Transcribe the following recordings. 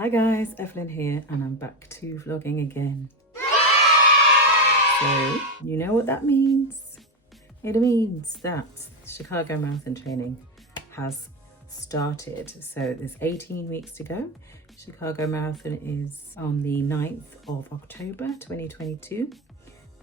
Hi guys, Evelyn here, and I'm back to vlogging again. So, you know what that means? It means that Chicago Marathon training has started. So there's 18 weeks to go. Chicago Marathon is on the 9th of October 2022.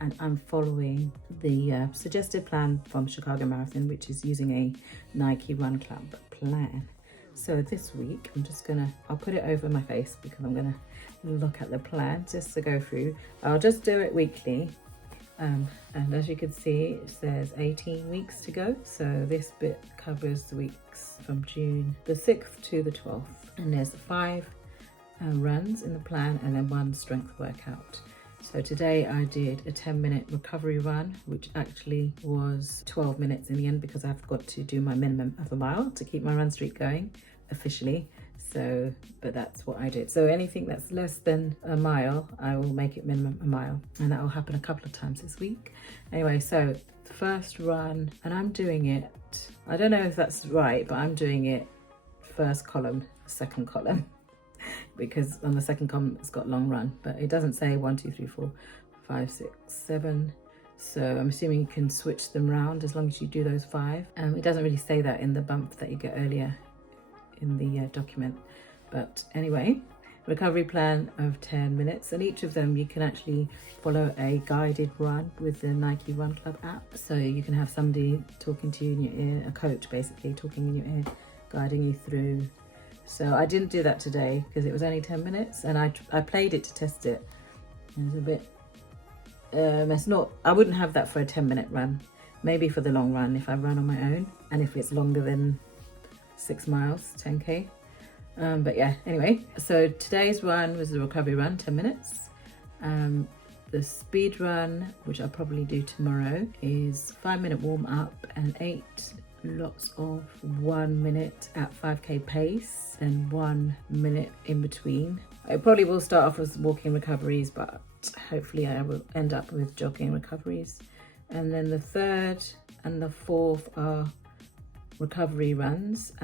And I'm following the suggested plan from Chicago Marathon, which is using a Nike Run Club plan. So this week, I'll put it over my face because I'm gonna look at the plan just to go through. I'll just do it weekly. And as you can see, it says 18 weeks to go. So this bit covers the weeks from June the 6th to the 12th. And there's 5 runs in the plan and then 1 strength workout. So today I did a 10-minute recovery run, which actually was 12 minutes in the end because I've got to do my minimum of a mile to keep my run streak going officially. So, but that's what I did. So anything that's less than a mile, I will make it minimum a mile. And that will happen a couple of times this week. Anyway, so the first run, and I'm doing it, I don't know if that's right, but I'm doing it first column, second column. Because on the second column it's got long run, but it doesn't say 1, 2, 3, 4, 5, 6, 7. So I'm assuming you can switch them around as long as you do those 5. It doesn't really say that in the bump that you get earlier in the document. But anyway, recovery plan of 10 minutes, and each of them you can actually follow a guided run with the Nike Run Club app. So you can have somebody talking to you in your ear, a coach basically talking in your ear, guiding you through. So I didn't do that today because it was only 10 minutes and I played it to test it. It was a bit, it's not, I wouldn't have that for a 10-minute run. Maybe for the long run if I run on my own and if it's longer than 6 miles, 10K. But yeah, anyway, so today's run was the recovery run, 10 minutes. The speed run, which I'll probably do tomorrow, is 5-minute warm up and 8 lots of 1 minute at 5K pace and 1 minute in between. I probably will start off with walking recoveries, but hopefully I will end up with jogging recoveries. And then the third and the fourth are recovery runs.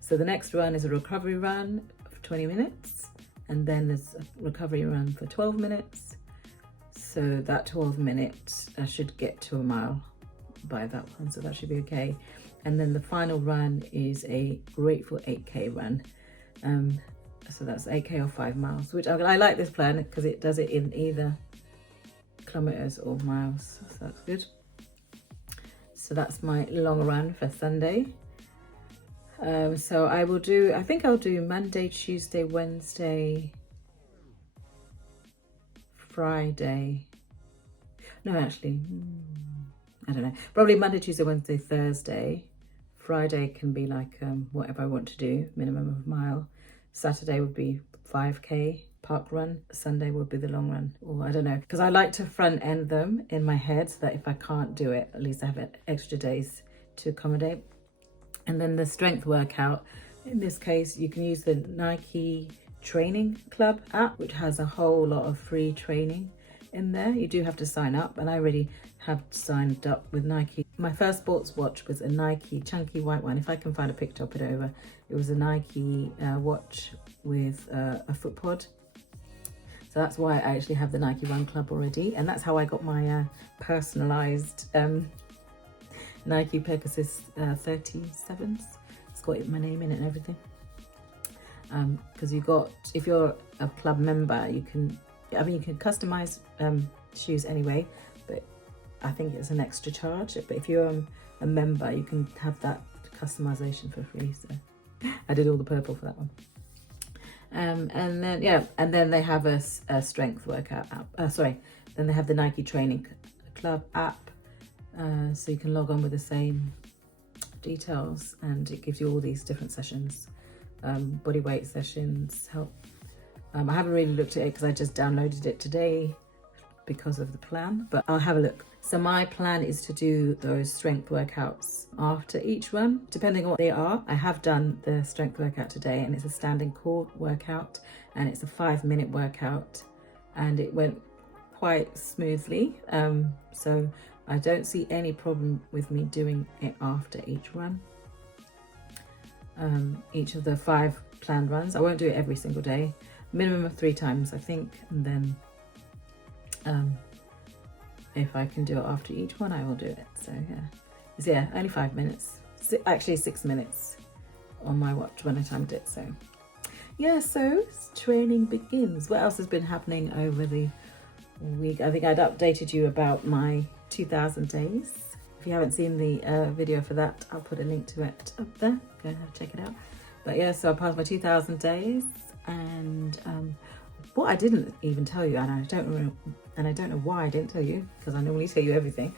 So the next run is a recovery run for 20 minutes, and then there's a recovery run for 12 minutes. So that 12 minutes, I should get to a mile by that one, so that should be okay. And then the final run is a Grateful 8K run. So that's 8K or 5 miles, which I like this plan because it does it in either kilometers or miles, so that's good. So that's my long run for Sunday. So I think I'll do Monday, Tuesday, Wednesday, Friday. No, actually, I don't know. Probably Monday, Tuesday, Wednesday, Thursday. Friday can be like whatever I want to do, minimum of a mile. Saturday would be 5K park run. Sunday would be the long run, or I don't know, because I like to front end them in my head so that if I can't do it, at least I have extra days to accommodate. And then the strength workout, in this case, you can use the Nike Training Club app, which has a whole lot of free training in there. You do have to sign up, and I already have signed up with Nike. My first sports watch was a Nike chunky white one. If I can find a picture, I'll put it over. It was a Nike watch with a foot pod. So that's why I actually have the Nike Run Club already, and that's how I got my personalized Nike Pegasus 37s. It's got my name in it and everything. Because if you're a club member, you can customize shoes anyway, but I think it's an extra charge. But if you're a member, you can have that customization for free. So I did all the purple for that one. And then they have a strength workout app. Then they have the Nike Training Club app, so you can log on with the same details, and it gives you all these different sessions, body weight sessions, help. I haven't really looked at it because I just downloaded it today because of the plan, but I'll have a look. So my plan is to do those strength workouts after each run, depending on what they are. I have done the strength workout today, and it's a standing core workout, and it's a 5-minute workout, and it went quite smoothly. So I don't see any problem with me doing it after each run. Each of the 5 planned runs. I won't do it every single day, minimum of 3 times, I think. And then if I can do it after each one, I will do it. So yeah, only 5 minutes, actually 6 minutes on my watch when I timed it. So yeah, so training begins. What else has been happening over the week? I think I'd updated you about my 2000 days. If you haven't seen the video for that, I'll put a link to it up there. Go ahead and check it out. But yeah, so I passed my 2000 days, and what I didn't even tell you, and I don't know why I didn't tell you, because I normally tell you everything.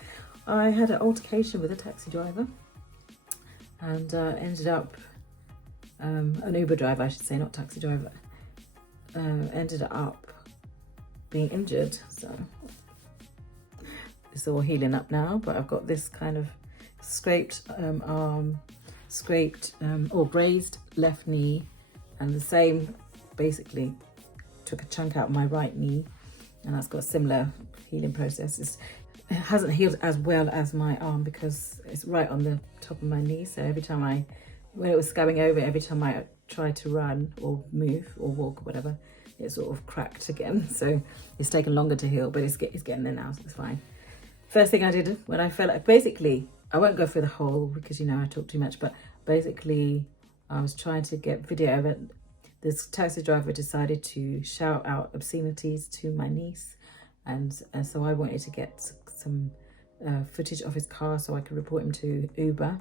I had an altercation with a taxi driver, and ended up an Uber driver, I should say, not taxi driver, ended up being injured. So it's all healing up now, but I've got this kind of scraped arm, or grazed left knee, and the same, basically took a chunk out of my right knee, and that's got a similar healing process. It hasn't healed as well as my arm because it's right on the top of my knee, so every time when it was scabbing over, every time I tried to run or move or walk or whatever, it sort of cracked again. So it's taken longer to heal, but it's getting there now, so it's fine. First thing I did when I fell, basically, I won't go through the whole because, you know, I talk too much, but basically I was trying to get video of it. This taxi driver decided to shout out obscenities to my niece, and so I wanted to get some footage of his car so I could report him to Uber.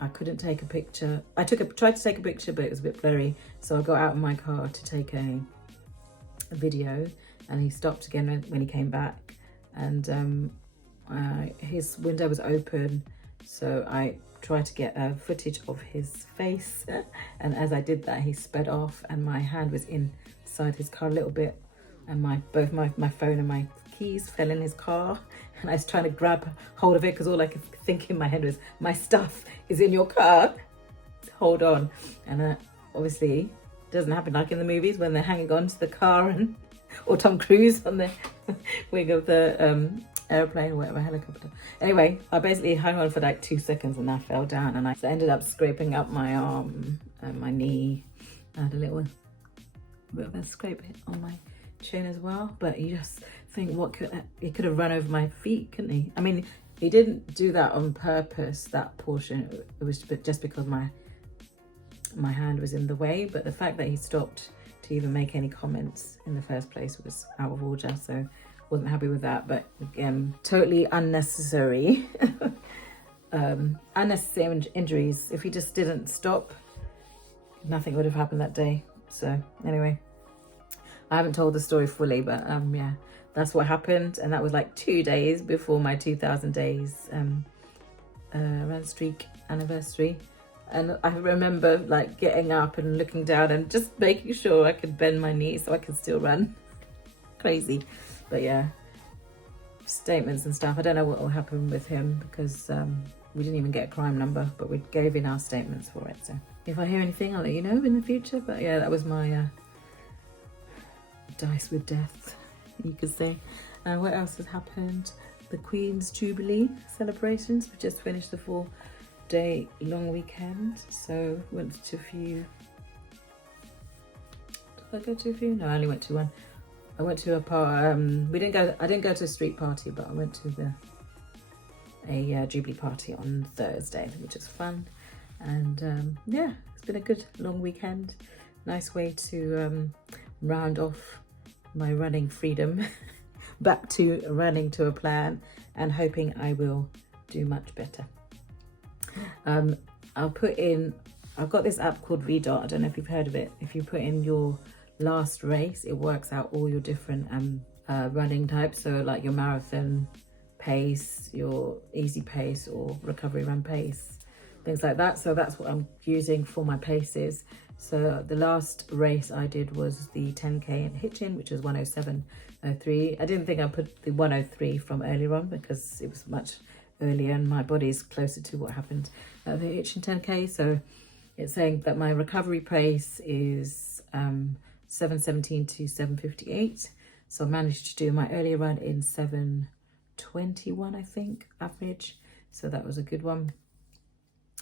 I couldn't take a picture. I tried to take a picture, but it was a bit blurry, so I got out of my car to take a video, and he stopped again when he came back, and his window was open, so I tried to get footage of his face, and as I did that, he sped off, and my hand was inside his car a little bit, and both my phone and my keys fell in his car, and I was trying to grab hold of it because all I could think in my head was, my stuff is in your car, hold on. And obviously it doesn't happen like in the movies when they're hanging on to the car, or Tom Cruise on the wing of the airplane or whatever, helicopter. Anyway, I basically hung on for like 2 seconds and I fell down, and I ended up scraping up my arm and my knee. I had a little bit of a scrape on my chin as well, but you just think, he could have run over my feet, couldn't he? I mean, he didn't do that on purpose, that portion. It was just because my hand was in the way, but the fact that he stopped to even make any comments in the first place was out of order, so wasn't happy with that. But again, totally unnecessary. Unnecessary injuries. If he just didn't stop, nothing would have happened that day. So anyway, I haven't told the story fully, but yeah, that's what happened, and that was like 2 days before my 2000 days run streak anniversary. And I remember like getting up and looking down and just making sure I could bend my knee so I could still run. Crazy. But yeah, statements and stuff, I don't know what will happen with him because we didn't even get a crime number, but we gave in our statements for it. So if I hear anything, I'll let you know in the future. But yeah, that was my dice with death, you could say. What else has happened? The Queen's Jubilee celebrations. We just finished the 4-day long weekend, so went to a few. Did I go to a few? No, I only went to one. I went to a part. I didn't go to a street party, but I went to a Jubilee party on Thursday, which was fun. And yeah, it's been a good long weekend. Nice way to round off my running freedom. Back to running to a plan and hoping I will do much better. I've got this app called VDOT. I don't know if you've heard of it. If you put in your last race, it works out all your different running types. So like your marathon pace, your easy pace, or recovery run pace, things like that. So that's what I'm using for my paces. So the last race I did was the 10k in Hitchin, which was 107.03. I didn't think I put the 103 from earlier on because it was much earlier and my body is closer to what happened at the Hitchin 10k. So it's saying that my recovery pace is 7:17 to 7:58. So I managed to do my earlier run in 7:21, I think, average. So that was a good one.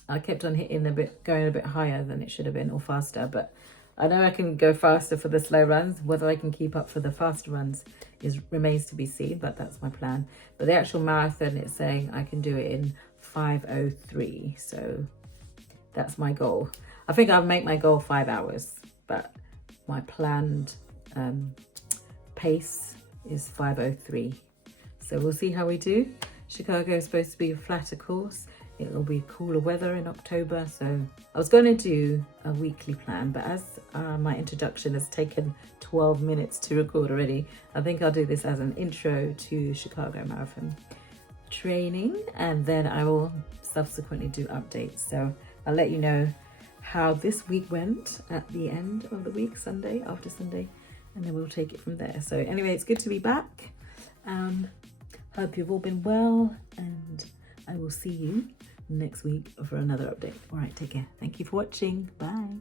I kept on hitting going a bit higher than it should have been, or faster, but I know I can go faster for the slow runs. Whether I can keep up for the faster runs remains to be seen, but that's my plan. But the actual marathon, it's saying I can do it in 5:03. So that's my goal. I think I'll make my goal 5 hours, but my planned pace is 5:03. So we'll see how we do. Chicago is supposed to be a flatter course. It'll be cooler weather in October. So I was going to do a weekly plan, but as my introduction has taken 12 minutes to record already, I think I'll do this as an intro to Chicago Marathon training, and then I will subsequently do updates. So I'll let you know how this week went at the end of the week, Sunday, after Sunday, and then we'll take it from there. So anyway, it's good to be back. Hope you've all been well, and I will see you next week for another update. All right, take care. Thank you for watching. Bye.